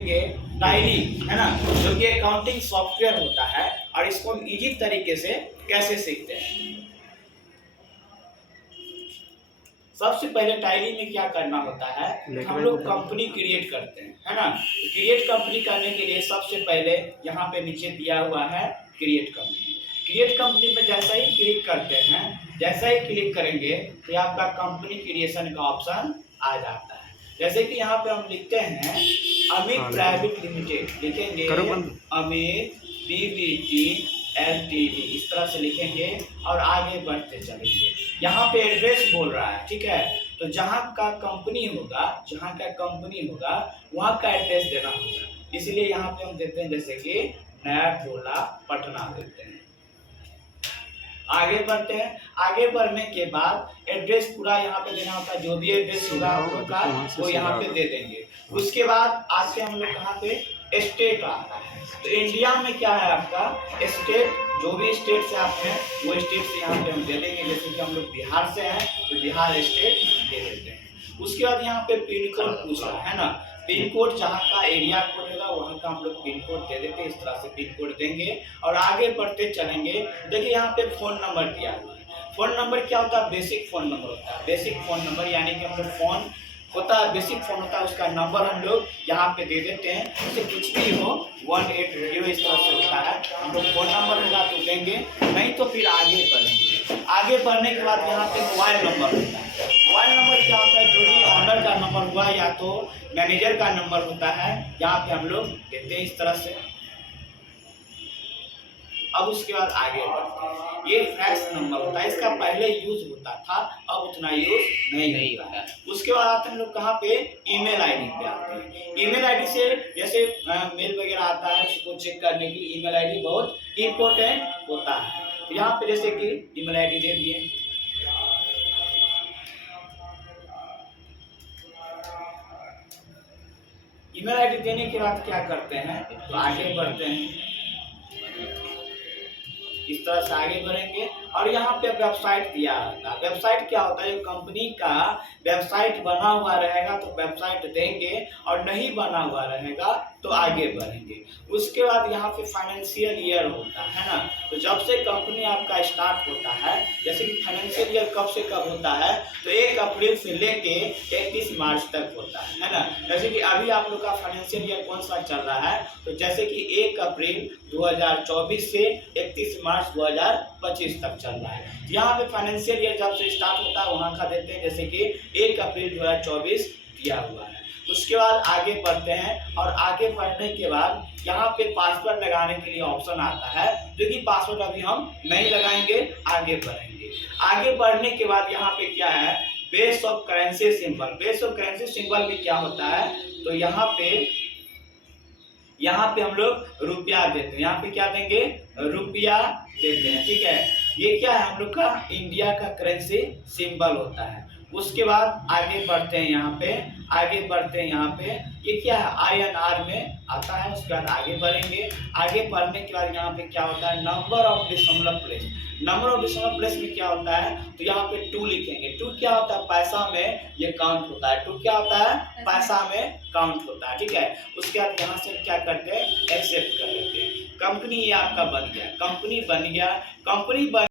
ये टाइली है ना, जो कि अकाउंटिंग सॉफ्टवेयर होता है और इसको हम इजी तरीके से कैसे सीखते हैं। सबसे पहले टाइली में क्या करना होता है, हम लोग कंपनी क्रिएट करते हैं, है ना। क्रिएट कंपनी करने के लिए सबसे पहले यहाँ पे नीचे दिया हुआ है क्रिएट कंपनी। क्रिएट कंपनी में जैसा ही क्लिक करते हैं, जैसा ही क्लिक करेंगे तो आपका कंपनी क्रिएशन का ऑप्शन आ जाता है। जैसे कि यहाँ पे हम लिखते हैं अमित प्राइवेट लिमिटेड, लिखेंगे अमित पीवीटी एलटीडी, इस तरह से लिखेंगे और आगे बढ़ते चलेंगे। यहाँ पे एड्रेस बोल रहा है, ठीक है, तो जहाँ का कंपनी होगा, जहाँ का कंपनी होगा वहाँ का एड्रेस देना होगा। इसलिए यहाँ पे हम देते हैं जैसे कि नया टोला पटना देते हैं। आगे बढ़ते हैं, आगे बढ़ने के बाद एड्रेस पूरा यहाँ पे देना होता है, जो भी एड्रेस होगा आप लोग का वो यहाँ पे दे देंगे। उसके बाद आज से हम लोग कहाँ पे स्टेट आता है, तो इंडिया में क्या है आपका स्टेट, जो भी स्टेट से आप हैं वो स्टेट से यहाँ पे हम दे देंगे। जैसे कि हम लोग बिहार से हैं तो बिहार स्टेट दे देते हैं। उसके बाद यहाँ पे पिन कोड पूछा है ना, पिन कोड जहाँ का एरिया कोड होगा वहाँ का हम लोग पिन कोड दे देते हैं। इस तरह से पिन कोड देंगे और आगे बढ़ते चलेंगे। देखिए यहाँ पे फोन नंबर दिया हुआ है। फोन नंबर क्या होता है, बेसिक फोन नंबर होता है। बेसिक फोन नंबर यानी कि हम लोग फोन होता है, बेसिक फोन होता है, उसका नंबर हम लोग यहाँ पे दे देते हैं। जैसे कुछ भी हो 180 इस तरह से होता है, हम लोग फोन नंबर होगा तो देंगे, नहीं तो फिर आगे बढ़ेंगे। आगे बढ़ने के बाद यहाँ पे मोबाइल नंबर होता है। मोबाइल नंबर क्या होता है, जो भी ऑनर का नंबर हुआ या तो मैनेजर का नंबर होता है, यहाँ पे हम लोग देते हैं इस तरह से। अब उसके बाद आगे बढ़ते हैं। ये फैक्स नंबर होता है, इसका पहले यूज होता था, अब उतना यूज नहीं होता है। उसके बाद आते हैं लोग कहाँ पे, ईमेल आईडी पे आते हैं। ईमेल आईडी से जैसे मेल वगैरह आता है, उसको चेक करने के लिए ईमेल आईडी बहुत इंपॉर्टेंट होता है। तो यहाँ पे जैसे कि ईमेल आईडी दे दिए। ईमेल आईडी देने के बाद क्या करते हैं, तो आगे बढ़ते हैं। इस तरह से आगे बढ़ेंगे और यहाँ पे वेबसाइट दिया रहता है। वेबसाइट क्या होता है, कंपनी का वेबसाइट बना हुआ रहेगा तो वेबसाइट देंगे और नहीं बना हुआ रहेगा तो आगे बढ़ेंगे। उसके बाद यहाँ पे फाइनेंशियल ईयर होता है ना, तो जब से कंपनी आपका स्टार्ट होता है, जैसे कि फाइनेंशियल ईयर कब से कब होता है, तो 1 अप्रैल से लेके 31 मार्च तक होता है ना। जैसे कि अभी आप लोग का फाइनेंशियल ईयर कौन सा चल रहा है, तो जैसे कि 1 अप्रैल 2024 से 31 मार्च 2025 तक चल रहा है। यहाँ पे फाइनेंशियल ईयर जब से स्टार्ट होता है वहाँ का देते हैं, जैसे कि 1 अप्रैल 2024 दिया हुआ है। उसके बाद आगे बढ़ते हैं और आगे बढ़ने के बाद यहाँ पे पासवर्ड लगाने के लिए ऑप्शन आता है, जो कि पासवर्ड अभी हम नहीं लगाएंगे, आगे बढ़ेंगे। आगे बढ़ने के बाद यहाँ पे क्या है, base of currency symbol. Base of currency symbol भी क्या होता है, तो यहाँ पे हम लोग रुपया देते हैं। यहाँ पे क्या देंगे, रुपया देते हैं, ठीक है। ये क्या है, हम लोग का इंडिया का करेंसी सिंबल होता है। उसके बाद आगे बढ़ते हैं, यहाँ पे आगे बढ़ते हैं। यहाँ पे ये क्या है, INR में आता है। उसके बाद आगे बढ़ेंगे। आगे बढ़ने के बाद यहाँ पे क्या होता है, number of decimal place. Number of decimal place में क्या होता है, तो यहाँ पे 2 लिखेंगे। 2 क्या होता है, पैसा में ये काउंट होता है। 2 क्या होता है, पैसा में काउंट होता है, ठीक है। उसके बाद यहाँ से क्या करते हैं, एक्सेप्ट कर लेते हैं। कंपनी ये आपका बन गया, कंपनी बन गया। कंपनी बन